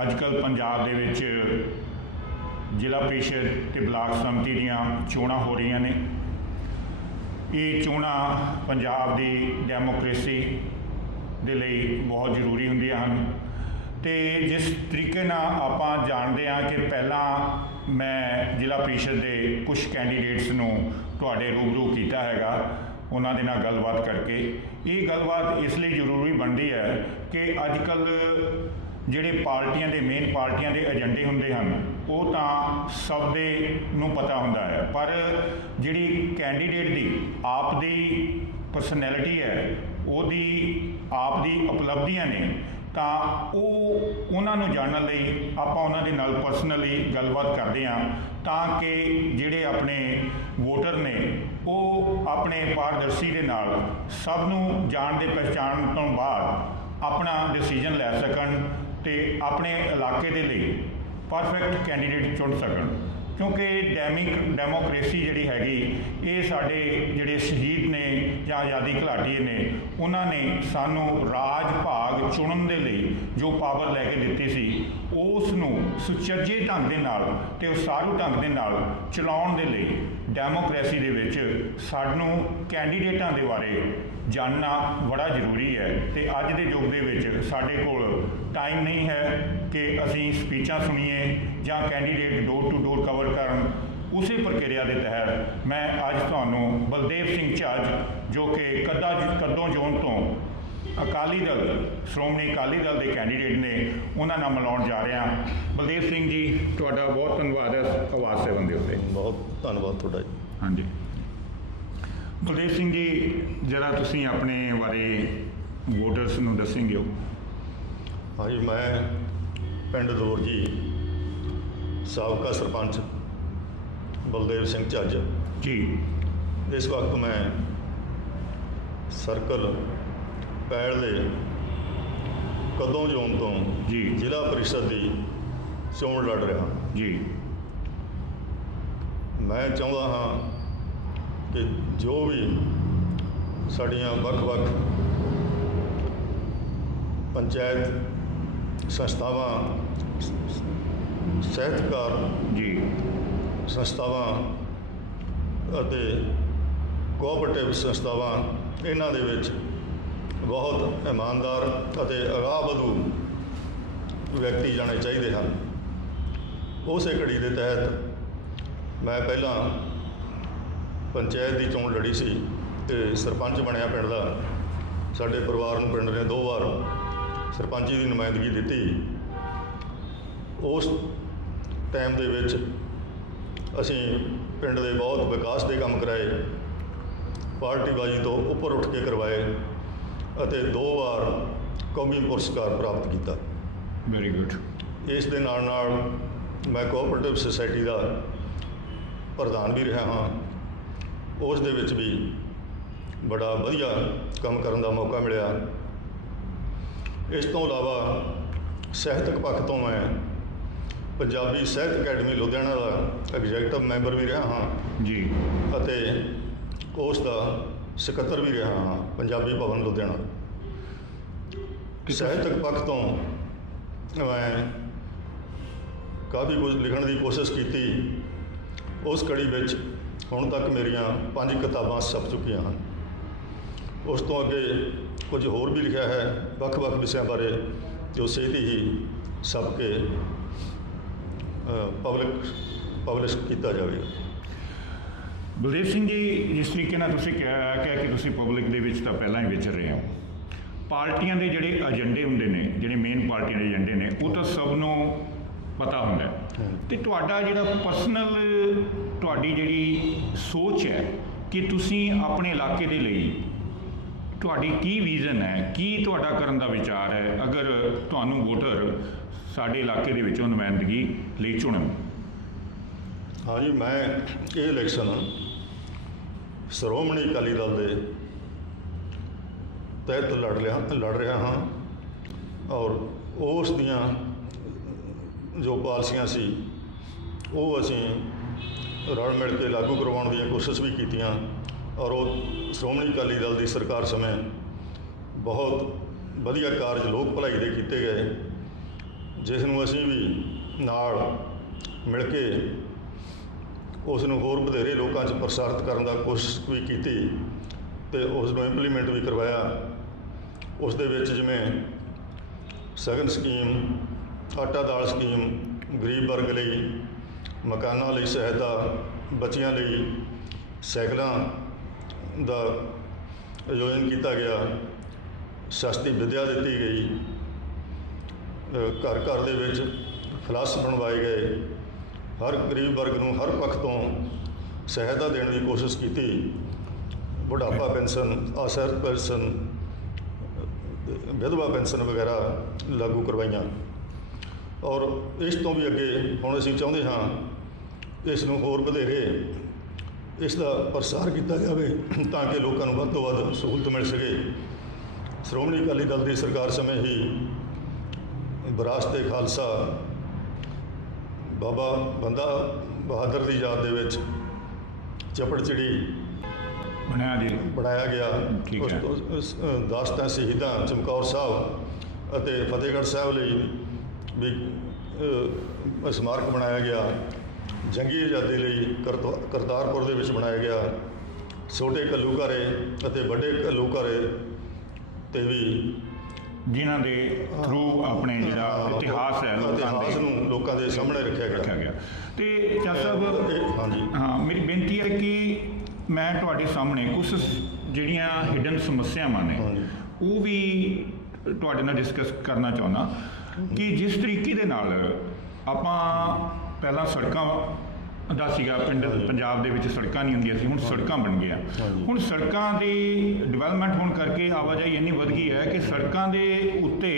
ਅੱਜ ਅੱਜਕੱਲ ਪੰਜਾਬ ਦੇ ਵਿੱਚ ਜ਼ਿਲ੍ਹਾ ਪ੍ਰੀਸ਼ਦ ਤੇ ਬਲਾਕ ਸਮਿਤੀ ਦੀਆਂ ਚੋਣਾਂ ਹੋ ਰਹੀਆਂ ਨੇ। ਇਹ ਚੋਣਾਂ ਪੰਜਾਬ ਦੀ ਡੈਮੋਕ੍ਰੇਸੀ ਦੇ ਲਈ ਬਹੁਤ ਜ਼ਰੂਰੀ ਹੁੰਦੀਆਂ ਹਨ ਤੇ ਜਿਸ ਤਰੀਕੇ ਨਾਲ ਆਪਾਂ ਜਾਣਦੇ ਹਾਂ ਕਿ ਪਹਿਲਾਂ ਮੈਂ ਜ਼ਿਲ੍ਹਾ ਪ੍ਰੀਸ਼ਦ ਦੇ ਕੁਝ ਕੈਂਡੀਡੇਟਸ ਨੂੰ ਤੁਹਾਡੇ ਰੂਬਰੂ ਕੀਤਾ ਹੈਗਾ, ਉਹਨਾਂ ਦੇ ਨਾਲ ਗੱਲਬਾਤ ਕਰਕੇ। ਇਹ ਗੱਲਬਾਤ ਇਸ ਲਈ ਜ਼ਰੂਰੀ ਬਣਦੀ ਹੈ ਕਿ ਅੱਜ ਅੱਜਕੱਲ ਜਿਹੜੇ ਪਾਰਟੀਆਂ ਦੇ ਮੇਨ ਪਾਰਟੀਆਂ ਦੇ ਏਜੰਡੇ ਹੁੰਦੇ ਹਨ, ਉਹ ਤਾਂ ਸਭ ਦੇ ਨੂੰ ਪਤਾ ਹੁੰਦਾ ਹੈ। ਪਰ ਜਿਹੜੀ ਕੈਂਡੀਡੇਟ ਦੀ ਆਪ ਦੀ ਪਰਸਨੈਲਿਟੀ ਹੈ, ਉਹਦੀ ਆਪ ਦੀ ਉਪਲਬਧੀਆਂ ਨੇ, ਤਾਂ ਉਹ ਉਹਨਾਂ ਨੂੰ ਜਾਣਨ ਲਈ ਆਪਾਂ ਉਹਨਾਂ ਦੇ ਨਾਲ ਪਰਸਨਲੀ ਗੱਲਬਾਤ ਕਰਦੇ ਹਾਂ, ਤਾਂ ਕਿ ਜਿਹੜੇ ਆਪਣੇ ਵੋਟਰ ਨੇ, ਉਹ ਆਪਣੇ ਪਾਰਦਰਸ਼ੀ ਦੇ ਨਾਲ ਸਭ ਨੂੰ ਜਾਣ ਦੇ ਪਹਿਚਾਣ ਤੋਂ ਬਾਅਦ ਆਪਣਾ ਡਿਸੀਜਨ ਲੈ ਸਕਣ ਤੇ ਆਪਣੇ ਇਲਾਕੇ ਦੇ ਲਈ ਪਰਫੈਕਟ ਕੈਂਡੀਡੇਟ ਚੁਣ ਸਕਣ। ਕਿਉਂਕਿ ਡੈਮਿਕ ਡੈਮੋਕ੍ਰੇਸੀ ਜਿਹੜੀ ਹੈਗੀ, ਇਹ ਸਾਡੇ ਜਿਹੜੇ ਸ਼ਹੀਦ ਨੇ ਜਾਂ ਆਜ਼ਾਦੀ ਘੁਲਾਟੀਏ ਨੇ, ਉਹਨਾਂ ਨੇ ਸਾਨੂੰ ਰਾਜ ਭਾਗ ਚੁਣਨ ਦੇ ਲਈ ਜੋ ਪਾਵਰ ਲੈ ਕੇ ਦਿੱਤੀ ਸੀ, ਉਸ ਨੂੰ ਸੁਚੱਜੇ ਢੰਗ ਦੇ ਨਾਲ ਤੇ ਉਸਾਰੂ ਢੰਗ ਦੇ ਨਾਲ ਚਲਾਉਣ ਦੇ ਲਈ ਡੈਮੋਕ੍ਰੇਸੀ ਦੇ ਵਿੱਚ ਸਾਨੂੰ ਕੈਂਡੀਡੇਟਾਂ ਦੇ ਬਾਰੇ ਜਾਣਨਾ ਬੜਾ ਜ਼ਰੂਰੀ ਹੈ ਤੇ ਅੱਜ ਦੇ ਯੁੱਗ ਦੇ ਵਿੱਚ ਸਾਡੇ ਕੋਲ ਟਾਈਮ ਨਹੀਂ ਹੈ ਕਿ ਅਸੀਂ ਸਪੀਚਾਂ ਸੁਣੀਏ ਜਾਂ candidate door to door cover ਕਰਨ। ਉਸੇ ਪ੍ਰਕਿਰਿਆ ਦੇ ਤਹਿਤ ਮੈਂ ਅੱਜ ਤੁਹਾਨੂੰ ਬਲਦੇਵ ਸਿੰਘ ਝਾਜ ਜੋ ਕਿ ਕੱਦਾ ਕੱਦੋਂ ਜ਼ੋਨ ਤੋਂ ਅਕਾਲੀ ਦਲ ਸ਼੍ਰੋਮਣੀ ਅਕਾਲੀ ਦਲ ਦੇ ਕੈਂਡੀਡੇਟ ਨੇ ਉਹਨਾਂ ਨਾਲ ਮਿਲਾਉਣ ਜਾ ਰਿਹਾ ਬਲਦੇਵ ਸਿੰਘ ਜੀ ਤੁਹਾਡਾ ਬਹੁਤ ਧੰਨਵਾਦ ਹੈ ਆਵਾਜ਼ ਸੇਵਨ ਦੇ ਉੱਤੇ। ਬਹੁਤ ਧੰਨਵਾਦ ਤੁਹਾਡਾ ਜੀ। ਹਾਂਜੀ। ਬਲਦੇਵ ਸਿੰਘ ਜੀ ਜਰਾ ਤੁਸੀਂ ਆਪਣੇ ਬਾਰੇ ਵੋਟਰਸ ਨੂੰ ਦੱਸੇਂਗੇ ਹਾਂਜੀ ਮੈਂ ਪਿੰਡ ਦੌਰ ਜੀ ਸਾਬਕਾ ਸਰਪੰਚ ਬਲਦੇਵ ਸਿੰਘ ਝੱਜ। ਜੀ। ਇਸ ਵਕਤ ਮੈਂ ਸਰਕਲ ਪੈਲ ਦੇ ਕਦੋਂ ਜ਼ੋਨ ਤੋਂ ਜੀ। ਜ਼ਿਲ੍ਹਾ ਪਰਿਸ਼ਦ ਦੀ ਚੋਣ ਲੜ ਰਿਹਾ ਜੀ। ਮੈਂ ਚਾਹੁੰਦਾ ਹਾਂ ਕਿ ਜੋ ਵੀ ਸਾਡੀਆਂ ਵੱਖ-ਵੱਖ ਪੰਚਾਇਤ ਸੰਸਥਾਵਾਂ ਸਹਿਤਕਾਰ ਜੀ। ਸੰਸਥਾਵਾਂ ਅਤੇ ਕੋਆਪਰੇਟਿਵ ਸੰਸਥਾਵਾਂ ਇਹਨਾਂ ਦੇ ਵਿੱਚ ਬਹੁਤ ਇਮਾਨਦਾਰ ਅਤੇ ਅਗਾਂਹਵਧੂ ਵਿਅਕਤੀ ਜਾਣੇ ਚਾਹੀਦੇ ਹਨ। ਉਸੇ ਘੜੀ ਦੇ ਤਹਿਤ ਮੈਂ ਪਹਿਲਾਂ ਪੰਚਾਇਤ ਦੀ ਚੋਣ ਲੜੀ ਸੀ ਤੇ ਸਰਪੰਚ ਬਣਿਆ ਪਿੰਡ ਦਾ। ਸਾਡੇ ਪਰਿਵਾਰ ਨੂੰ ਪਿੰਡ ਨੇ ਦੋ ਵਾਰ ਸਰਪੰਚੀ ਦੀ ਨੁਮਾਇੰਦਗੀ ਦਿੱਤੀ। ਉਸ ਟਾਈਮ ਦੇ ਵਿੱਚ ਅਸੀਂ ਪਿੰਡ ਦੇ ਬਹੁਤ ਵਿਕਾਸ ਦੇ ਕੰਮ ਕਰਾਏ। ਪਾਰਟੀਬਾਜ਼ੀ ਤੋਂ ਉੱਪਰ ਉੱਠ ਕੇ ਕਰਵਾਏ। ਅਤੇ ਦੋ ਵਾਰ ਕੌਮੀ ਪੁਰਸਕਾਰ ਪ੍ਰਾਪਤ ਕੀਤਾ। ਵੈਰੀ ਗੁੱਡ ਇਸ ਦੇ ਨਾਲ ਨਾਲ ਮੈਂ ਕੋਆਪਰੇਟਿਵ ਸੁਸਾਇਟੀ ਦਾ ਪ੍ਰਧਾਨ ਵੀ ਰਿਹਾ ਹਾਂ। ਉਸ ਦੇ ਵਿੱਚ ਵੀ ਬੜਾ ਵਧੀਆ ਕੰਮ ਕਰਨ ਦਾ ਮੌਕਾ ਮਿਲਿਆ। ਇਸ ਤੋਂ ਇਲਾਵਾ ਸਾਹਿਤਕ ਪੱਖ ਤੋਂ ਮੈਂ ਪੰਜਾਬੀ ਸਾਹਿਤ ਅਕੈਡਮੀ ਲੁਧਿਆਣਾ ਦਾ ਐਗਜ਼ੈਕਟਿਵ ਮੈਂਬਰ ਵੀ ਰਿਹਾ ਹਾਂ ਜੀ। ਅਤੇ ਉਸ ਦਾ ਸਕੱਤਰ ਵੀ ਰਿਹਾ ਹਾਂ ਪੰਜਾਬੀ ਭਵਨ ਲੁਧਿਆਣਾ। ਸਾਹਿਤਕ ਪੱਖ ਤੋਂ ਮੈਂ ਕਾਫੀ ਕੁਝ ਲਿਖਣ ਦੀ ਕੋਸ਼ਿਸ਼ ਕੀਤੀ। ਉਸ ਕੜੀ ਵਿੱਚ ਹੁਣ ਤੱਕ ਮੇਰੀਆਂ ਪੰਜ ਕਿਤਾਬਾਂ ਛਪ ਚੁੱਕੀਆਂ ਹਨ। ਉਸ ਤੋਂ ਅੱਗੇ ਕੁਝ ਹੋਰ ਵੀ ਲਿਖਿਆ ਹੈ ਵੱਖ-ਵੱਖ ਵਿਸ਼ਿਆਂ ਬਾਰੇ ਜੋ ਛੇਤੀ ਹੀ ਛਪ ਕੇ ਪਬਲਿਕ ਪਬਲਿਸ਼ ਕੀਤਾ ਜਾਵੇਗਾ ਬਲਦੇਵ ਸਿੰਘ ਜੀ ਜਿਸ ਤਰੀਕੇ ਨਾਲ ਤੁਸੀਂ ਕਿਹਾ ਕਿ ਤੁਸੀਂ ਪਬਲਿਕ ਦੇ ਵਿੱਚ ਤਾਂ ਪਹਿਲਾਂ ਹੀ ਵਿਚਰ ਰਹੇ ਹੋ ਪਾਰਟੀਆਂ ਦੇ ਜਿਹੜੇ ਏਜੰਡੇ ਹੁੰਦੇ ਨੇ ਜਿਹੜੇ ਮੇਨ ਪਾਰਟੀਆਂ ਦੇ ਏਜੰਡੇ ਨੇ ਉਹ ਤਾਂ ਸਭ ਨੂੰ ਪਤਾ ਹੁੰਦਾ ਤੇ ਤੁਹਾਡਾ ਜਿਹੜਾ ਪਰਸਨਲ ਤੁਹਾਡੀ ਜਿਹੜੀ ਸੋਚ ਹੈ ਕਿ ਤੁਸੀਂ ਆਪਣੇ ਇਲਾਕੇ ਦੇ ਲਈ ਤੁਹਾਡੀ ਕੀ ਵਿਜ਼ਨ ਹੈ ਕੀ ਤੁਹਾਡਾ ਕਰਨ ਦਾ ਵਿਚਾਰ ਹੈ ਅਗਰ ਤੁਹਾਨੂੰ ਵੋਟਰ ਸਾਡੇ ਇਲਾਕੇ ਦੇ ਵਿੱਚੋਂ ਨੁਮਾਇੰਦਗੀ ਲਈ ਚੁਣਨ। ਹਾਂਜੀ ਮੈਂ ਇਹ ਇਲੈਕਸ਼ਨ ਸ਼੍ਰੋਮਣੀ ਅਕਾਲੀ ਦਲ ਦੇ ਤਹਿਤ ਲੜ ਰਿਹਾ ਲੜ ਰਿਹਾ ਹਾਂ ਔਰ ਉਸ ਦੀਆਂ ਜੋ ਪਾਲਸੀਆਂ ਸੀ, ਉਹ ਅਸੀਂ ਰਲ ਮਿਲ ਕੇ ਲਾਗੂ ਕਰਵਾਉਣ ਦੀਆਂ ਕੋਸ਼ਿਸ਼ ਵੀ ਕੀਤੀਆਂ ਔਰ ਉਹ ਸ਼੍ਰੋਮਣੀ ਅਕਾਲੀ ਦਲ ਦੀ ਸਰਕਾਰ ਸਮੇਂ ਬਹੁਤ ਵਧੀਆ ਕਾਰਜ ਲੋਕ ਭਲਾਈ ਦੇ ਕੀਤੇ ਗਏ, ਜਿਸ ਨੂੰ ਅਸੀਂ ਵੀ ਨਾਲ ਮਿਲ ਕੇ ਉਸ ਨੂੰ ਹੋਰ ਵਧੇਰੇ ਲੋਕਾਂ 'ਚ ਪ੍ਰਸਾਰਿਤ ਕਰਨ ਦਾ ਕੋਸ਼ਿਸ਼ ਵੀ ਕੀਤੀ ਤੇ ਉਸ ਨੂੰ ਇੰਪਲੀਮੈਂਟ ਵੀ ਕਰਵਾਇਆ। ਉਸ ਦੇ ਵਿੱਚ ਜਿਵੇਂ ਸਗਨ ਸਕੀਮ, ਆਟਾ ਦਾਲ ਸਕੀਮ, ਗਰੀਬ ਵਰਗ ਲਈ, ਮਕਾਨਾਂ ਲਈ ਸਹਾਇਤਾ, ਬੱਚਿਆਂ ਲਈ ਸਾਈਕਲਾਂ ਦਾ ਆਯੋਜਨ ਕੀਤਾ ਗਿਆ। ਸਸਤੀ ਵਿੱਦਿਆ ਦਿੱਤੀ ਗਈ। ਘਰ ਘਰ ਦੇ ਵਿੱਚ ਫਲਸ ਬਣਵਾਏ ਗਏ। ਹਰ ਗਰੀਬ ਵਰਗ ਨੂੰ ਹਰ ਪੱਖ ਤੋਂ ਸਹਾਇਤਾ ਦੇਣ ਦੀ ਕੋਸ਼ਿਸ਼ ਕੀਤੀ। ਬੁਢਾਪਾ ਪੈਨਸ਼ਨ ਆਸਰ ਪੈਨਸ਼ਨ, ਵਿਧਵਾ ਪੈਨਸ਼ਨ ਵਗੈਰਾ ਲਾਗੂ ਕਰਵਾਈਆਂ। ਔਰ ਇਸ ਤੋਂ ਵੀ ਅੱਗੇ ਹੁਣ ਅਸੀਂ ਚਾਹੁੰਦੇ ਹਾਂ ਇਸ ਨੂੰ ਹੋਰ ਵਧੇਰੇ ਇਸ ਦਾ ਪ੍ਰਸਾਰ ਕੀਤਾ ਜਾਵੇ ਤਾਂ ਕਿ ਲੋਕਾਂ ਨੂੰ ਵੱਧ ਤੋਂ ਵੱਧ ਸਹੂਲਤ ਮਿਲ ਸਕੇ। ਸ਼੍ਰੋਮਣੀ ਅਕਾਲੀ ਦਲ ਦੀ ਸਰਕਾਰ ਸਮੇਂ ਹੀ ਵਿਰਾਸਤ ਏ ਖਾਲਸਾ ਬਾਬਾ ਬੰਦਾ ਬਹਾਦਰ ਦੀ ਯਾਦ ਦੇ ਵਿੱਚ ਚਪੜਚਿੜੀ ਬਣਿਆ ਜੀ। ਬਣਾਇਆ ਗਿਆ। ਉਸ। ਤੋਂ ਉਸ, ਅ, ਦਾਸਤਾਨ ਸ਼ਹੀਦਾਂ ਚਮਕੌਰ ਸਾਹਿਬ ਅਤੇ ਫਤਿਹਗੜ੍ਹ ਸਾਹਿਬ ਲਈ ਵੀ ਸਮਾਰਕ ਬਣਾਇਆ ਗਿਆ। ਜੰਗੀ ਆਜ਼ਾਦੀ ਲਈ ਕਰਤਾ- ਕਰਤਾਰਪੁਰ ਦੇ ਵਿੱਚ ਬਣਾਇਆ ਗਿਆ। ਛੋਟੇ ਘੱਲੂਘਾਰੇ ਅਤੇ ਵੱਡੇ ਘੱਲੂਘਾਰੇ ਤੇ ਵੀ ਜਿਨ੍ਹਾਂ ਦੇ ਥਰੂ ਆਪਣੇ ਜਿਹੜਾ ਇਤਿਹਾਸ ਹੈ ਇਤਿਹਾਸ ਨੂੰ ਲੋਕਾਂ ਦੇ ਸਾਹਮਣੇ ਰੱਖਿਆ ਗਿਆ। ਰੱਖਿਆ ਗਿਆ। ਤੇ ਚੱਲ ਸਾਹਿਬ ਹਾਂਜੀ। ਹਾਂ ਮੇਰੀ ਬੇਨਤੀ ਹੈ ਕਿ ਮੈਂ ਤੁਹਾਡੇ ਸਾਹਮਣੇ ਕੁਝ ਜਿਹੜੀਆਂ ਹਿਡਨ ਸਮੱਸਿਆਵਾਂ ਨੇ। ਉਹ ਵੀ ਤੁਹਾਡੇ ਨਾਲ ਡਿਸਕਸ ਕਰਨਾ ਚਾਹੁੰਦਾ ਕਿ ਜਿਸ ਤਰੀਕੇ ਦੇ ਨਾਲ ਆਪਾਂ ਪਹਿਲਾਂ ਸੜਕਾਂ ਦਾ ਸੀਗਾ ਪਿੰਡ। ਪੰਜਾਬ ਦੇ ਵਿੱਚ ਸੜਕਾਂ ਨਹੀਂ ਹੁੰਦੀਆਂ ਸੀ ਹੁਣ ਸੜਕਾਂ ਬਣ ਗਈਆਂ। ਹੁਣ ਸੜਕਾਂ ਦੀ ਡਿਵੈਲਪਮੈਂਟ ਹੋਣ ਕਰਕੇ ਆਵਾਜਾਈ ਇੰਨੀ ਵਧ ਗਈ ਹੈ ਕਿ ਸੜਕਾਂ ਦੇ ਉੱਤੇ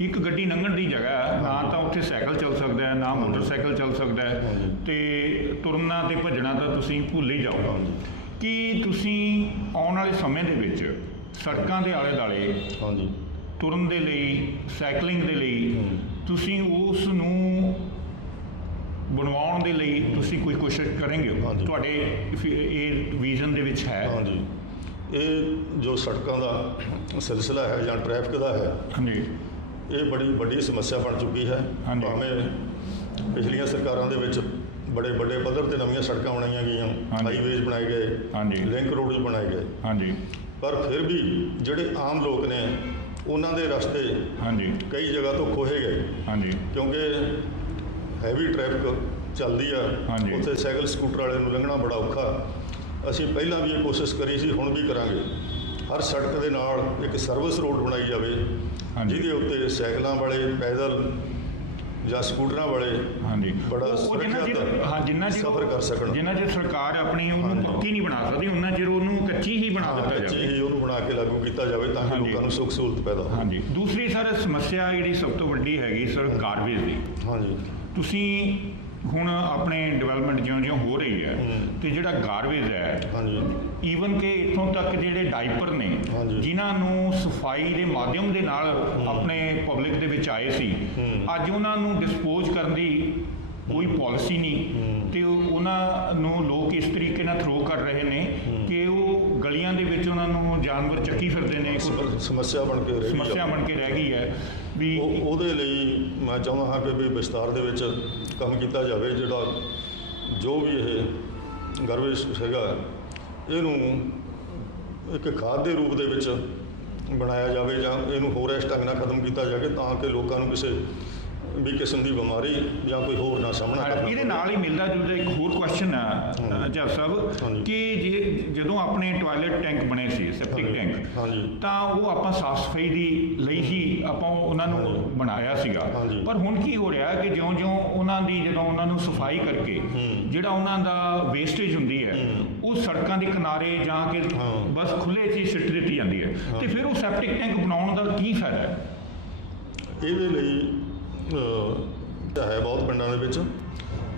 ਇੱਕ ਗੱਡੀ ਲੰਘਣ ਦੀ ਜਗ੍ਹਾ ਨਾ ਤਾਂ ਉੱਥੇ ਸਾਈਕਲ ਚੱਲ ਸਕਦਾ ਹੈ ਨਾ ਮੋਟਰਸਾਈਕਲ ਚੱਲ ਸਕਦਾ ਹੈ। ਤੇ ਤੁਰਨਾ ਤੇ ਭੱਜਣਾ ਤਾਂ ਤੁਸੀਂ ਭੁੱਲ ਹੀ ਜਾਓ। ਕੀ ਤੁਸੀਂ ਆਉਣ ਵਾਲੇ ਸਮੇਂ ਦੇ ਵਿੱਚ ਸੜਕਾਂ ਦੇ ਆਲੇ ਦੁਆਲੇ ਹਾਂਜੀ ਤੁਰਨ ਦੇ ਲਈ ਸਾਈਕਲਿੰਗ ਦੇ ਲਈ। ਤੁਸੀਂ ਉਸ ਨੂੰ ਬਣਵਾਉਣ ਦੇ ਲਈ ਤੁਸੀਂ ਕੋਈ ਕੋਸ਼ਿਸ਼ ਕਰਨਗੇ? ਹਾਂਜੀ। ਤੁਹਾਡੇ ਇਹ ਵਿਜ਼ਨ ਦੇ ਵਿੱਚ ਹੈ। ਹਾਂਜੀ। ਇਹ ਜੋ ਸੜਕਾਂ ਦਾ ਸਿਲਸਿਲਾ ਹੈ ਜਾਂ ਟ੍ਰੈਫਿਕ ਦਾ ਹੈ ਹਾਂਜੀ। ਇਹ ਬੜੀ ਵੱਡੀ ਸਮੱਸਿਆ ਬਣ ਚੁੱਕੀ ਹੈ। ਹਾਂਜੀ। ਭਾਵੇਂ ਪਿਛਲੀਆਂ ਸਰਕਾਰਾਂ ਦੇ ਵਿੱਚ ਬੜੇ ਵੱਡੇ ਪੱਧਰ ਤੇ ਨਵੀਆਂ ਸੜਕਾਂ ਬਣਾਈਆਂ ਗਈਆਂ ਹਾਂਜੀ। ਹਾਈਵੇਜ਼ ਬਣਾਏ ਗਏ ਹਾਂਜੀ। ਲਿੰਕ ਰੋਡ ਬਣਾਏ ਗਏ। ਹਾਂਜੀ। ਪਰ ਫਿਰ ਵੀ ਜਿਹੜੇ ਆਮ ਲੋਕ ਨੇ ਉਹਨਾਂ ਦੇ ਰਸਤੇ ਹਾਂਜੀ। ਕਈ ਜਗ੍ਹਾ ਤੋਂ ਖੋਹੇ ਗਏ। ਹਾਂਜੀ। ਕਿਉਂਕਿ ਹੈਵੀ ਟ੍ਰੈਫਿਕ ਚੱਲਦੀ ਆ ਹਾਂਜੀ। ਉੱਥੇ ਸਾਈਕਲ ਸਕੂਟਰ ਵਾਲੇ ਨੂੰ ਲੰਘਣਾ ਬੜਾ ਔਖਾ ਅਸੀਂ ਪਹਿਲਾਂ ਵੀ ਇਹ ਕੋਸ਼ਿਸ਼ ਕਰੀ ਸੀ ਹੁਣ ਵੀ ਕਰਾਂਗੇ ਹਰ ਸੜਕ ਦੇ ਨਾਲ ਇੱਕ ਸਰਵਿਸ ਰੋਡ ਬਣਾਈ ਜਾਵੇ ਹਾਂਜੀ। ਜਿਹਦੇ ਉੱਤੇ ਸਾਈਕਲਾਂ ਵਾਲੇ ਪੈਦਲ ਜਾਂ ਸਕੂਟਰਾਂ ਵਾਲੇ ਹਾਂਜੀ ਬੜਾ ਉਹ- ਉਹ ਜਿੰਨਾ ਚਿਰ ਸੁਰੱਖਿਅਤ ਹਾਂ ਜਿੰਨਾ ਚਿਰ ਸਫ਼ਰ ਕਰ ਸਕਣ। ਜਿੰਨਾ ਚਿਰ ਸਰਕਾਰ ਆਪਣੀ ਉਹਨੂੰ ਹਾਂਜੀ। ਪੱਕੀ ਨਹੀਂ ਬਣਾ ਸਕਦੀ ਉਹਨਾਂ ਚਿਰ ਉਹਨੂੰ ਕੱਚੀ ਹੀ ਬਣਾ ਦਿੱਤਾ ਕੱਚੀ ਜਾਵੇ ਹੀ ਉਹਨੂੰ ਬਣਾ ਕੇ ਲਾਗੂ ਕੀਤਾ ਜਾਵੇ ਤਾਂ ਕਿ ਹਾਂਜੀ। ਲੋਕਾਂ ਨੂੰ ਸੁੱਖ ਸਹੂਲਤ ਪੈਦਾ ਹੋਵੇ ਹਾਂਜੀ ਦੂਸਰੀ ਸਰ ਸਮੱਸਿਆ ਜਿਹੜੀ ਸਭ ਤੋਂ ਵੱਡੀ ਹੈਗੀ ਸਰ ਗਾਰਬੇਜ ਦੀ ਹਾਂਜੀ ਤੁਸੀਂ ਹੁਣ ਆਪਣੇ ਡਿਵੈਲਪਮੈਂਟ ਜਿਉਂ-ਜਿਉਂ ਹੋ ਰਹੀ ਹੈ। ਤੇ ਜਿਹੜਾ ਗਾਰਬੇਜ ਹੈ ਹਾਂਜੀ ਈਵਨ ਕਿ ਇੱਥੋਂ ਤੱਕ ਜਿਹੜੇ ਡਾਈਪਰ ਨੇ। ਜਿਨ੍ਹਾਂ ਨੂੰ ਸਫ਼ਾਈ ਦੇ ਮਾਧਿਅਮ ਦੇ ਨਾਲ ਆਪਣੇ ਪਬਲਿਕ ਦੇ ਵਿੱਚ ਆਏ ਸੀ। ਅੱਜ ਉਹਨਾਂ ਨੂੰ ਡਿਸਪੋਜ਼ ਕਰਨ ਦੀ ਕੋਈ ਪਾਲਿਸੀ ਨਹੀਂ। ਤੇ ਉਹ- ਉਹਨਾਂ ਨੂੰ ਲੋਕ ਇਸ ਤਰੀਕੇ ਨਾਲ ਥਰੋ ਕਰ ਰਹੇ ਨੇ ਗਲੀਆਂ ਦੇ ਵਿੱਚ ਉਹਨਾਂ ਨੂੰ ਜਾਨਵਰ ਚੱਕੀ ਫਿਰਦੇ ਨੇ ਕੋਈ ਸਮੱਸਿਆ ਬਣ ਕੇ ਰਹੀ ਸਮੱਸਿਆ ਬਣ ਕੇ ਰਹਿ ਗਈ ਹੈ ਵੀ ਉਹ ਉਹਦੇ ਲਈ ਮੈਂ ਚਾਹੁੰਦਾ ਹਾਂ ਕਿ ਵੀ ਵਿਸਤਾਰ ਦੇ ਵਿੱਚ ਕੰਮ ਕੀਤਾ ਜਾਵੇ ਜਿਹੜਾ ਜੋ ਵੀ ਇਹ ਗਰਵੇਸ਼ ਹੈਗਾ ਇਹਨੂੰ ਇੱਕ ਖਾਦ ਦੇ ਰੂਪ ਦੇ ਵਿੱਚ ਬਣਾਇਆ ਜਾਵੇ ਜਾਂ ਇਹਨੂੰ ਹੋਰ ਇਸ ਢੰਗ ਨਾਲ ਖਤਮ ਕੀਤਾ ਜਾਵੇ ਤਾਂ ਕਿ ਲੋਕਾਂ ਨੂੰ ਕਿਸੇ ਵੀ ਕਿਸਮ ਦੀ ਬਿਮਾਰੀ ਜਾਂ ਕੋਈ ਹੋਰ ਨਾ ਸਾਹਮਣਾ ਕਰਨਾ ਇਹਦੇ ਨਾਲ ਹੀ ਮਿਲਦਾ ਜੁਲਦਾ ਇੱਕ ਹੋਰ ਕੁਐਸਚਨ ਆ। ਜੱਜ ਸਾਹਿਬ। ਕਿ ਜੇ ਜਦੋਂ ਆਪਣੇ ਟਾਇਲਟ ਟੈਂਕ ਬਣੇ ਸੀ ਸੈਪਟਿਕ ਟੈਂਕ। ਤਾਂ ਉਹ ਆਪਾਂ ਸਾਫ਼ ਸਫ਼ਾਈ ਦੀ ਲਈ ਹੀ ਆਪਾਂ ਉਹਨਾਂ ਨੂੰ। ਬਣਾਇਆ ਸੀਗਾ। ਪਰ ਹੁਣ ਕੀ ਹੋ ਰਿਹਾ ਕਿ ਜਿਉਂ-ਜਿਉਂ ਉਹਨਾਂ ਦੀ ਜਦੋਂ ਉਹਨਾਂ ਨੂੰ ਸਫ਼ਾਈ ਕਰਕੇ। ਜਿਹੜਾ ਉਹਨਾਂ ਦਾ ਵੇਸਟੇਜ ਹੁੰਦੀ ਹੈ। ਉਹ ਸੜਕਾਂ ਦੇ ਕਿਨਾਰੇ ਜਾਂ ਕਿ। ਬਸ ਖੁੱਲੇ 'ਚ ਹੀ ਸਿੱਟ ਦਿੱਤੀ ਜਾਂਦੀ ਹੈ। ਤੇ ਫਿਰ ਉਹ ਸੈਪਟਿਕ ਟੈਂਕ ਬਣਾਉਣ ਦਾ ਕੀ ਫਾਇਦਾ ਹੈ ਇਹਦੇ ਲਈ ਹੈ ਬਹੁਤ ਪਿੰਡਾਂ ਦੇ ਵਿੱਚ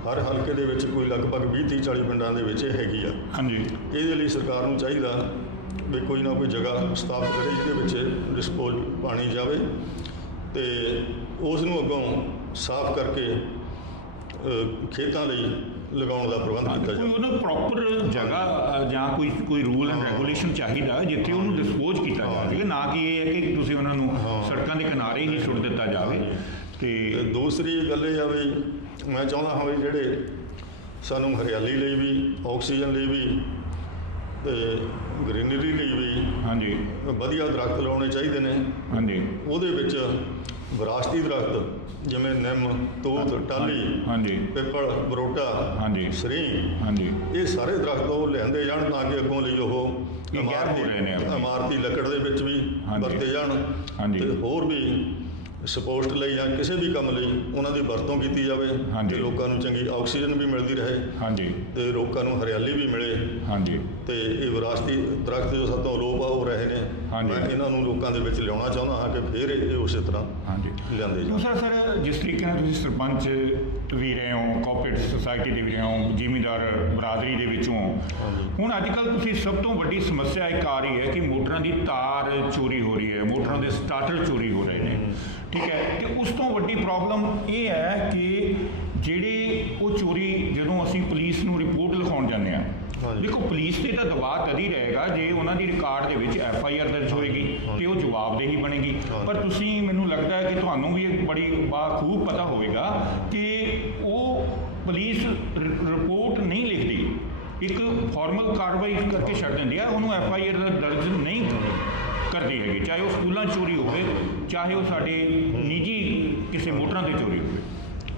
ਹਰ ਹਲਕੇ ਦੇ ਵਿੱਚ ਕੋਈ ਲਗਭਗ 20 30 40 ਪਿੰਡਾਂ ਦੇ ਵਿੱਚ ਇਹ ਹੈਗੀ ਆ ਹਾਂਜੀ ਇਹਦੇ ਲਈ ਸਰਕਾਰ ਨੂੰ ਚਾਹੀਦਾ ਵੀ ਕੋਈ ਨਾ ਕੋਈ ਜਗ੍ਹਾ ਸਥਾਪਿਤ ਕਰੇ ਜਿਹਦੇ ਵਿੱਚ ਡਿਸਪੋਜ਼ ਪਾਣੀ ਜਾਵੇ ਤੇ ਉਸ ਨੂੰ ਅੱਗੋਂ ਸਾਫ਼ ਕਰਕੇ ਖੇਤਾਂ ਲਈ ਲਗਾਉਣ ਦਾ ਪ੍ਰਬੰਧ ਕੀਤਾ ਕੋਈ ਜਾਵੇ ਉਹਨੂੰ ਪ੍ਰੋਪਰ ਜਗ੍ਹਾ ਜਾਂ ਕੋਈ ਕੋਈ ਰੂਲ ਐਂਡ। ਰੈਗੂਲੇਸ਼ਨ ਚਾਹੀਦਾ ਜਿੱਥੇ ਉਹਨੂੰ ਡਿਸਪੋਜ਼ ਕੀਤਾ। ਜਾਵੇ ਨਾ ਕਿ ਇਹ ਹੈ ਕਿ ਤੁਸੀਂ ਉਹਨਾਂ ਨੂੰ। ਸੜਕਾਂ ਦੇ ਕਿਨਾਰੇ ਹੀ ਸੁੱਟ ਦਿੱਤਾ ਜਾਵੇ ਤੇ ਦੂਸਰੀ ਗੱਲ ਇਹ ਆ ਵੀ ਮੈਂ ਚਾਹੁੰਦਾ ਹਾਂ ਵੀ ਜਿਹੜੇ ਸਾਨੂੰ ਹਰਿਆਲੀ ਲਈ ਵੀ ਆਕਸੀਜਨ ਲਈ ਵੀ ਤੇ ਗ੍ਰੀਨਰੀ ਲਈ ਵੀ ਹਾਂਜੀ ਵਧੀਆ ਦਰਖਤ ਲਾਉਣੇ ਚਾਹੀਦੇ ਨੇ ਹਾਂਜੀ ਉਹਦੇ ਵਿੱਚ ਵਿਰਾਸਤੀ ਦਰਖਤ ਜਿਵੇਂ ਨਿੰਮ ਤੂਤ ਟਾਹਲੀ ਹਾਂਜੀ ਪਿੱਪਲ ਬਰੋਟਾ ਹਾਂਜੀ। ਸਰੀ ਹਾਂਜੀ ਇਹ ਸਾਰੇ ਦਰਖਤ ਉਹ ਲਿਆਂਦੇ ਜਾਣ ਤਾਂ ਕਿ ਅੱਗੋਂ ਲਈ ਉਹ ਆਪਣੇ। ਇਮਾਰਤੀ ਲੱਕੜ ਦੇ ਵਿੱਚ ਵੀ। ਵਰਤੇ ਜਾਣ ਹਾਂਜੀ। ਤੇ ਹੋਰ ਵੀ ਸਪੋਰਟ ਲਈ ਜਾਂ ਕਿਸੇ ਵੀ ਕੰਮ ਲਈ ਉਹਨਾਂ ਦੀ ਵਰਤੋਂ ਕੀਤੀ ਜਾਵੇ ਹਾਂਜੀ। ਤੇ ਲੋਕਾਂ ਨੂੰ ਚੰਗੀ ਆਕਸੀਜਨ ਵੀ ਮਿਲਦੀ ਰਹੇ ਹਾਂਜੀ। ਤੇ ਲੋਕਾਂ ਨੂੰ ਹਰਿਆਲੀ ਵੀ ਮਿਲੇ। ਹਾਂਜੀ। ਤੇ ਇਹ ਵਿਰਾਸਤੀ ਦਰਖਤ ਜੋ ਸਭ ਤੋਂ ਅਲੋਪ ਆ ਹੋ ਰਹੇ ਨੇ। ਹਾਂਜੀ। ਮੈਂ ਇਹਨਾਂ ਨੂੰ ਲੋਕਾਂ ਦੇ ਵਿੱਚ ਲਿਆਉਣਾ ਚਾਹੁੰਦਾ ਹਾਂ ਕਿ ਫਿਰ ਇਹ ਉਸੇ ਤਰ੍ਹਾਂ ਹਾਂਜੀ। ਲਿਆਂਦੇ ਜਾਣ। ਦੂਸਰਾ ਸਰ ਜਿਸ ਤਰੀਕੇ ਨਾਲ ਤੁਸੀਂ ਸਰਪੰਚ ਵੀ ਰਹੇ ਹੋ ਕੋਆਪਰੇਟਿਵ ਸੁਸਾਇਟੀ ਦੇ ਵੀ ਰਹੇ ਹੋ ਜ਼ਿਮੀਂਦਾਰ ਬਰਾਦਰੀ ਦੇ ਵਿੱਚੋਂ ਹਾਂਜੀ। ਹੁਣ ਅੱਜ ਕੱਲ ਤੁਸੀਂ ਸਭ ਤੋਂ ਵੱਡੀ ਸਮੱਸਿਆ ਇੱਕ ਆ ਰਹੀ ਹੈ ਕਿ ਮੋਟਰਾਂ ਦੀ ਤਾਰ ਚੋਰੀ ਹੋ ਰਹੀ ਹੈ ਮੋਟਰਾਂ ਦੇ ਸਟਾਰਟਰ ਚੋਰੀ ਹੋ ਰਹੇ ਨੇ। ਠੀਕ ਹੈ ਤੇ ਉਸ ਤੋਂ ਵੱਡੀ ਪ੍ਰੋਬਲਮ ਇਹ ਹੈ ਕਿ ਜਿਹੜੇ ਉਹ ਚੋਰੀ ਜਦੋਂ ਅਸੀਂ ਪੁਲਿਸ ਨੂੰ ਰਿਪੋਰਟ ਲਿਖਾਉਣ ਜਾਂਦੇ ਆ। ਦੇਖੋ ਪੁਲਿਸ ਤੇ ਤਾਂ ਦਬਾਅ ਤਦ ਹੀ ਰਹੇਗਾ ਜੇ ਉਹਨਾਂ ਦੀ ਰਿਕਾਰਡ ਦੇ ਵਿੱਚ ਐਫ ਆਈ ਆਰ ਦਰਜ ਹੋਏਗੀ ਤੇ ਉਹ ਜਵਾਬਦੇਹੀ ਬਣੇਗੀ। ਪਰ ਤੁਸੀਂ ਮੈਨੂੰ ਲੱਗਦਾ ਹੈ ਕਿ ਤੁਹਾਨੂੰ ਵੀ ਇੱਕ ਬੜੀ ਬਾਖੂਬ ਪਤਾ ਹੋਵੇਗਾ ਕਿ ਉਹ ਪੁਲਿਸ ਰਿਪੋਰਟ ਨਹੀਂ ਲਿਖਦੀ। ਇੱਕ ਫਾਰਮਲ ਕਾਰਵਾਈ ਕਰਕੇ ਛੱਡ ਦਿੰਦੀ ਆ ਉਹਨੂੰ ਐਫ ਆਈ ਆਰ ਦਰਜ ਨਹੀਂ ਕਰਦੀ ਹੈਗੀ ਚਾਹੇ ਉਹ ਸਕੂਲਾਂ 'ਚ ਚੋਰੀ ਹੋਵੇ ਚਾਹੇ ਉਹ ਸਾਡੇ ਨਿੱਜੀ ਕਿਸੇ ਮੋਟਰਾਂ ਤੇ ਚੋਰੀ ਹੋਵੇ।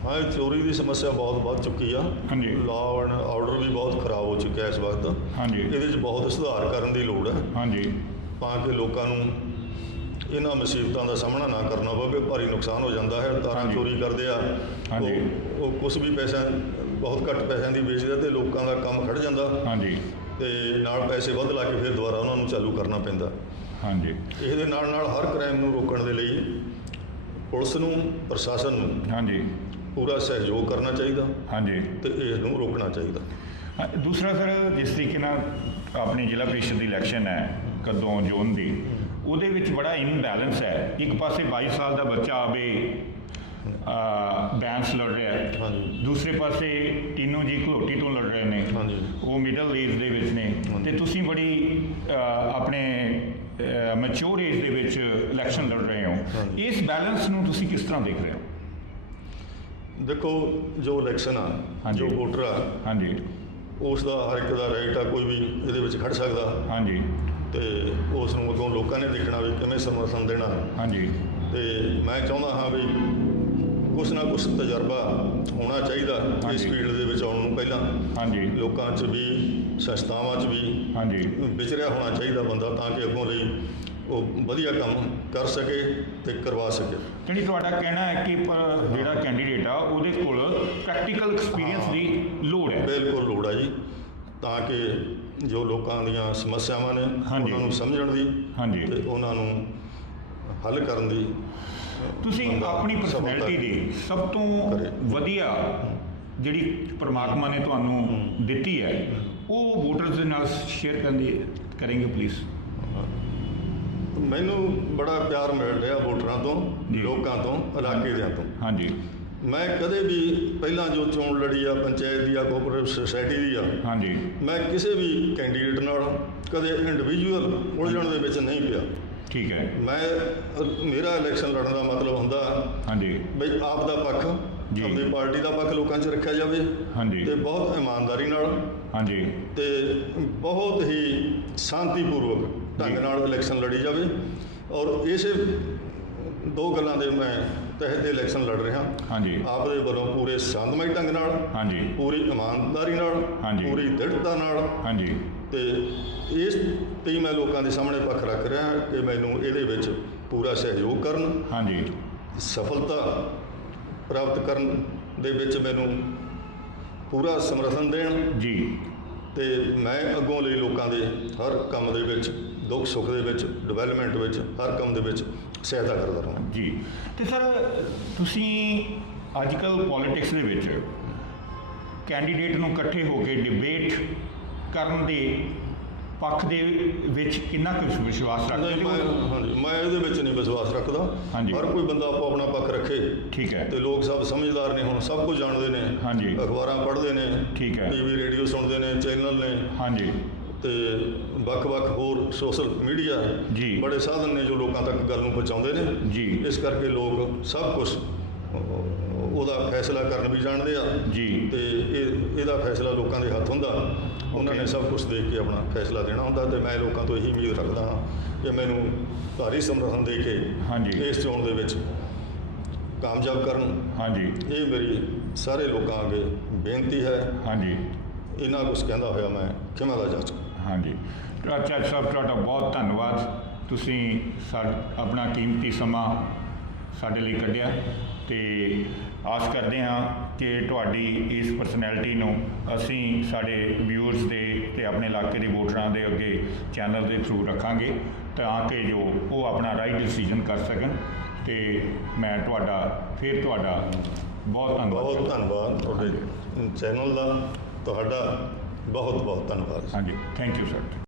ਹਾਂ ਇਹ ਚੋਰੀ ਦੀ ਸਮੱਸਿਆ ਬਹੁਤ ਵੱਧ ਚੁੱਕੀ ਆ। ਹਾਂਜੀ। ਲਾਅ ਐਂਡ ਆਰਡਰ ਵੀ ਬਹੁਤ ਖਰਾਬ ਹੋ ਚੁੱਕਿਆ ਇਸ ਵਕਤ। ਹਾਂਜੀ। ਇਹਦੇ 'ਚ ਬਹੁਤ ਸੁਧਾਰ ਕਰਨ ਦੀ ਲੋੜ ਹੈ ਹਾਂਜੀ। ਤਾਂ ਕਿ ਲੋਕਾਂ ਨੂੰ ਇਹਨਾਂ ਮੁਸੀਬਤਾਂ ਦਾ ਸਾਹਮਣਾ ਨਾ ਕਰਨਾ ਪਵੇ ਭਾਰੀ ਨੁਕਸਾਨ ਹੋ ਜਾਂਦਾ ਹੈ ਤਾਰਾਂ। ਚੋਰੀ ਕਰਦੇ ਆ। ਹਾਂਜੀ। ਉਹ- ਕੁਝ ਵੀ ਪੈਸਿਆਂ ਬਹੁਤ ਘੱਟ ਪੈਸਿਆਂ ਦੀ ਵੇਚਦੇ ਤੇ ਲੋਕਾਂ ਦਾ ਕੰਮ ਖੜ ਜਾਂਦਾ। ਹਾਂਜੀ। ਤੇ ਨਾਲ ਪੈਸੇ ਵੱਧ ਲਾ ਕੇ ਫਿਰ ਦੁਬਾਰਾ ਉਹਨਾਂ ਨੂੰ ਚਾਲੂ ਕਰਨਾ ਪੈਂਦਾ। ਹਾਂਜੀ। ਇਹਦੇ ਨਾਲ ਨਾਲ ਹਰ ਕ੍ਰਾਈਮ ਨੂੰ ਰੋਕਣ ਦੇ ਲਈ ਪੁਲਿਸ ਨੂੰ ਪ੍ਰਸ਼ਾਸਨ ਨੂੰ ਹਾਂਜੀ। ਪੂਰਾ ਸਹਿਯੋਗ ਕਰਨਾ ਚਾਹੀਦਾ ਹਾਂਜੀ। ਤੇ ਇਸ ਨੂੰ ਰੋਕਣਾ ਚਾਹੀਦਾ। ਦੂਸਰਾ ਸਰ ਜਿਸ ਤਰੀਕੇ ਨਾਲ ਆਪਣੀ ਜ਼ਿਲ੍ਹਾ ਪ੍ਰੀਸ਼ਦ ਦੀ ਇਲੈਕਸ਼ਨ ਹੈ ਕਦੋਂ ਜੂਨ ਦੀ ਉਹਦੇ ਵਿੱਚ ਬੜਾ ਇੰਬੈਲੈਂਸ ਹੈ। ਇੱਕ ਪਾਸੇ 22 ਸਾਲ ਦਾ ਬੱਚਾ ਆਵੇ ਬੈਂਸ ਲੜ ਰਿਹਾ ਹੈ। ਹਾਂਜੀ। ਦੂਸਰੇ ਪਾਸੇ ਟੀਨੂ ਜੀ ਘਲੋਟੀ ਤੋਂ ਲੜ ਰਹੇ ਨੇ। ਹਾਂਜੀ। ਉਹ ਮਿਡਲ ਏਜ ਦੇ ਵਿੱਚ ਨੇ। ਤੇ ਤੁਸੀਂ ਬੜੀ ਆਪਣੇ ਮੈਚੁਰ ਏਜ ਦੇ ਵਿੱਚ ਇਲੈਕਸ਼ਨ ਲੜ ਰਹੇ ਹੋ। ਇਸ ਬੈਲੈਂਸ ਨੂੰ ਤੁਸੀਂ ਕਿਸ ਤਰ੍ਹਾਂ ਦੇਖ ਰਹੇ ਹੋ? ਦੇਖੋ ਜੋ ਇਲੈਕਸ਼ਨ ਆ। ਜੋ ਵੋਟਰ ਆ ਹਾਂਜੀ। ਉਸ ਦਾ ਹਰ ਇੱਕ ਦਾ ਰਾਈਟ ਆ ਕੋਈ ਵੀ ਇਹਦੇ ਵਿੱਚ ਖੜ ਸਕਦਾ। ਹਾਂਜੀ। ਤੇ ਉਸ ਨੂੰ ਅੱਗੋਂ ਲੋਕਾਂ ਨੇ ਦੇਖਣਾ ਵੀ ਕਿਵੇਂ ਸਮਰਥਨ ਦੇਣਾ। ਹਾਂਜੀ। ਤੇ ਮੈਂ ਚਾਹੁੰਦਾ ਹਾਂ ਵੀ ਕੁਛ ਨਾ ਕੁਛ ਤਜਰਬਾ ਹੋਣਾ ਚਾਹੀਦਾ ਇਸ। ਫੀਲਡ ਦੇ ਵਿੱਚ ਆਉਣ ਨੂੰ ਪਹਿਲਾਂ। ਹਾਂਜੀ। ਲੋਕਾਂ 'ਚ ਵੀ ਸੰਸਥਾਵਾਂ 'ਚ ਵੀ ਹਾਂਜੀ ਵਿਚਰਿਆ ਹੋਣਾ ਚਾਹੀਦਾ ਬੰਦਾ ਤਾਂ ਕਿ ਅੱਗੋਂ ਲਈ ਉਹ ਵਧੀਆ ਕੰਮ ਕਰ ਸਕੇ ਤੇ ਕਰਵਾ ਸਕੇ ਜਿਹੜੀ ਤੁਹਾਡਾ ਕਹਿਣਾ ਹੈ ਕਿ ਜਿਹੜਾ ਕੈਂਡੀਡੇਟ ਆ ਉਹਦੇ ਕੋਲ ਪ੍ਰੈਕਟੀਕਲ ਐਕਸਪੀਰੀਅੰਸ ਦੀ ਲੋੜ ਹੈ ਬਿਲਕੁਲ ਲੋੜ ਆ ਜੀ ਤਾਂ ਕਿ ਜੋ ਲੋਕਾਂ ਦੀਆਂ ਸਮੱਸਿਆਵਾਂ ਨੇ। ਉਹਨਾਂ ਨੂੰ ਸਮਝਣ ਦੀ ਹਾਂਜੀ। ਤੇ ਉਹਨਾਂ ਨੂੰ ਹੱਲ ਕਰਨ ਦੀ ਤੁਸੀਂ ਆਪਣੀ ਪਰਸਨੈਲਿਟੀ ਦੀ ਸਭ ਤੋਂ। ਵਧੀਆ ਜਿਹੜੀ ਪ੍ਰਮਾਤਮਾ ਨੇ ਤੁਹਾਨੂੰ ਦਿੱਤੀ ਹੈ ਉਹ ਵੋਟਰਸ ਦੇ ਨਾਲ ਸ਼ੇਅਰ ਕਰਨ ਦੀ ਕਰੇਂਗੇ ਪਲੀਜ਼ ਮੈਨੂੰ ਬੜਾ ਪਿਆਰ ਮਿਲ ਰਿਹਾ ਵੋਟਰਾਂ ਤੋਂ। ਲੋਕਾਂ ਤੋਂ ਇਲਾਕੇ ਦਿਆਂ ਤੋਂ। ਹਾਂਜੀ। ਮੈਂ ਕਦੇ ਵੀ ਪਹਿਲਾਂ ਜੋ ਚੋਣ ਲੜੀ ਆ ਪੰਚਾਇਤ ਦੀ ਆ ਕੋਆਪਰੇਟਿਵ ਸੁਸਾਇਟੀ ਦੀ ਆ ਹਾਂਜੀ। ਮੈਂ ਕਿਸੇ ਵੀ ਕੈਂਡੀਡੇਟ ਨਾਲ ਕਦੇ ਇੰਡੀਵਿਜੂਅਲ ਉਲਝਣ ਦੇ ਵਿੱਚ ਨਹੀਂ ਪਿਆ। ਠੀਕ ਹੈ। ਮੈਂ ਮੇਰਾ ਇਲੈਕਸ਼ਨ ਲੜਨ ਦਾ ਮਤਲਬ ਹੁੰਦਾ ਹਾਂਜੀ। ਬਈ ਆਪ ਦਾ ਪੱਖ। ਆਪਣੀ ਪਾਰਟੀ ਦਾ ਪੱਖ ਲੋਕਾਂ 'ਚ ਰੱਖਿਆ ਜਾਵੇ ਹਾਂਜੀ। ਤੇ ਬਹੁਤ ਇਮਾਨਦਾਰੀ ਨਾਲ ਹਾਂਜੀ। ਤੇ ਬਹੁਤ ਹੀ ਸ਼ਾਂਤੀਪੂਰਵਕ ਢੰਗ। ਨਾਲ ਇਲੈਕਸ਼ਨ ਲੜੀ ਜਾਵੇ ਔਰ ਇਸੇ ਦੋ ਗੱਲਾਂ ਦੇ ਮੈਂ ਤਹਿਤ ਇਲੈਕਸ਼ਨ ਲੜ ਰਿਹਾ। ਹਾਂਜੀ। ਆਪ ਦੇ ਵੱਲੋਂ ਪੂਰੇ ਸ਼ਾਂਤਮਈ ਢੰਗ ਨਾਲ ਹਾਂਜੀ। ਪੂਰੀ ਇਮਾਨਦਾਰੀ ਨਾਲ ਹਾਂਜੀ। ਪੂਰੀ ਦ੍ਰਿੜਤਾ ਨਾਲ। ਹਾਂਜੀ। ਤੇ ਇਸ ਤੇ ਮੈਂ ਲੋਕਾਂ ਦੇ ਸਾਹਮਣੇ ਪੱਖ ਰੱਖ ਰਿਹਾ ਕਿ ਮੈਨੂੰ ਇਹਦੇ ਵਿੱਚ ਪੂਰਾ ਸਹਿਯੋਗ ਕਰਨ ਹਾਂਜੀ। ਸਫਲਤਾ ਪ੍ਰਾਪਤ ਕਰਨ ਦੇ ਵਿੱਚ ਮੈਨੂੰ ਪੂਰਾ ਸਮਰਥਨ ਦੇਣ। ਜੀ। ਤੇ ਮੈਂ ਅੱਗੋਂ ਲਈ ਲੋਕਾਂ ਦੇ ਹਰ ਕੰਮ ਦੇ ਵਿੱਚ ਦੁੱਖ ਸੁੱਖ ਦੇ ਵਿੱਚ ਡਿਵੈਲਪਮੈਂਟ ਵਿੱਚ ਹਰ ਕੰਮ ਦੇ ਵਿੱਚ ਸਹਾਇਤਾ ਕਰਦਾ ਰਹਾਂ। ਜੀ। ਤੇ ਸਰ ਤੁਸੀਂ ਅੱਜ ਕੱਲ ਪੋਲਿਟਿਕਸ ਦੇ ਵਿੱਚ ਕੈਂਡੀਡੇਟ ਨੂੰ ਇਕੱਠੇ ਹੋ ਕੇ ਡਿਬੇਟ ਕਰਨ ਦੇ ਪੱਖ ਦੇ ਵਿੱਚ ਕਿੰਨਾ ਕੁ ਵਿਸ਼ਵਾਸ ਰੱਖਦੇ ਨਹੀਂ, ਮੈਂ ਹੋ ਹਾਂਜੀ ਮੈਂ ਇਹਦੇ ਵਿੱਚ ਨਹੀਂ ਵਿਸ਼ਵਾਸ ਰੱਖਦਾ ਹਾਂਜੀ। ਹਰ ਕੋਈ ਬੰਦਾ ਆਪੋ ਆਪਣਾ ਪੱਖ ਰੱਖੇ ਠੀਕ ਹੈ ਤੇ ਲੋਕ ਸਭ ਸਮਝਦਾਰ ਨੇ ਹੁਣ ਸਭ ਕੁਝ ਜਾਣਦੇ ਨੇ ਹਾਂਜੀ। ਅਖਬਾਰਾਂ ਪੜ੍ਹਦੇ ਨੇ ਠੀਕ ਹੈ। ਟੀਵੀ ਰੇਡੀਓ ਸੁਣਦੇ ਨੇ ਚੈਨਲ ਨੇ ਹਾਂਜੀ ਤੇ ਵੱਖ-ਵੱਖ ਹੋਰ ਸੋਸ਼ਲ ਮੀਡੀਆ ਜੀ। ਬੜੇ ਸਾਧਨ ਨੇ ਜੋ ਲੋਕਾਂ ਤੱਕ ਗੱਲ ਨੂੰ ਪਹੁੰਚਾਉਂਦੇ ਨੇ ਜੀ। ਇਸ ਕਰਕੇ ਲੋਕ ਸਭ ਕੁਝ ਉਹਦਾ ਫੈਸਲਾ ਕਰਨ ਵੀ ਜਾਣਦੇ ਆ। ਜੀ। ਤੇ ਇਹ ਇਹਦਾ ਫੈਸਲਾ ਲੋਕਾਂ ਦੇ ਹੱਥ ਹੁੰਦਾ। ਉਹਨਾਂ ਨੇ. ਸਭ ਕੁਝ ਦੇਖ ਕੇ ਆਪਣਾ ਫੈਸਲਾ ਦੇਣਾ ਹੁੰਦਾ ਤੇ ਮੈਂ ਲੋਕਾਂ ਤੋਂ ਇਹੀ ਉਮੀਦ ਰੱਖਦਾ ਹਾਂ ਕਿ ਮੈਨੂੰ ਭਾਰੀ ਸਮਰਥਨ ਦੇ ਕੇ ਹਾਂਜੀ। ਇਸ ਚੋਣ ਦੇ ਵਿੱਚ ਕਾਮਯਾਬ ਕਰਨ। ਹਾਂਜੀ। ਇਹ ਮੇਰੀ ਸਾਰੇ ਲੋਕਾਂ ਅੱਗੇ ਬੇਨਤੀ ਹੈ। ਹਾਂਜੀ। ਇਹਨਾਂ ਕੁਝ ਕਹਿੰਦਾ ਹੋਇਆ ਮੈਂ ਖਿਮਾ ਦਾ ਜਾਚ। ਹਾਂਜੀ। ਅੱਛਾ ਸਾਹਿਬ ਤੁਹਾਡਾ ਬਹੁਤ ਧੰਨਵਾਦ। ਤੁਸੀਂ ਆਪਣਾ ਕੀਮਤੀ ਸਮਾਂ ਸਾਡੇ ਲਈ ਕੱਢਿਆ। ਤੇ ਆਸ ਕਰਦੇ ਹਾਂ ਕਿ ਤੁਹਾਡੀ ਇਸ ਪਰਸਨੈਲਿਟੀ ਨੂੰ ਅਸੀਂ ਸਾਡੇ ਵਿਊਅਰਸ ਦੇ ਤੇ ਆਪਣੇ ਇਲਾਕੇ ਦੇ ਵੋਟਰਾਂ ਦੇ ਅੱਗੇ ਚੈਨਲ ਦੇ ਥਰੂ ਰੱਖਾਂਗੇ ਤਾਂ ਕਿ ਜੋ ਉਹ ਆਪਣਾ ਰਾਈਟ ਡਿਸੀਜਨ ਕਰ ਸਕਣ ਤੇ ਮੈਂ ਤੁਹਾਡਾ ਫਿਰ ਤੁਹਾਡਾ ਬਹੁਤ ਧੰਨਵਾਦ। ਬਹੁਤ ਧੰਨਵਾਦ। ਤੁਹਾਡੇ ਚੈਨਲ ਦਾ ਤੁਹਾਡਾ ਬਹੁਤ ਬਹੁਤ ਧੰਨਵਾਦ। ਹਾਂਜੀ। Thank you sir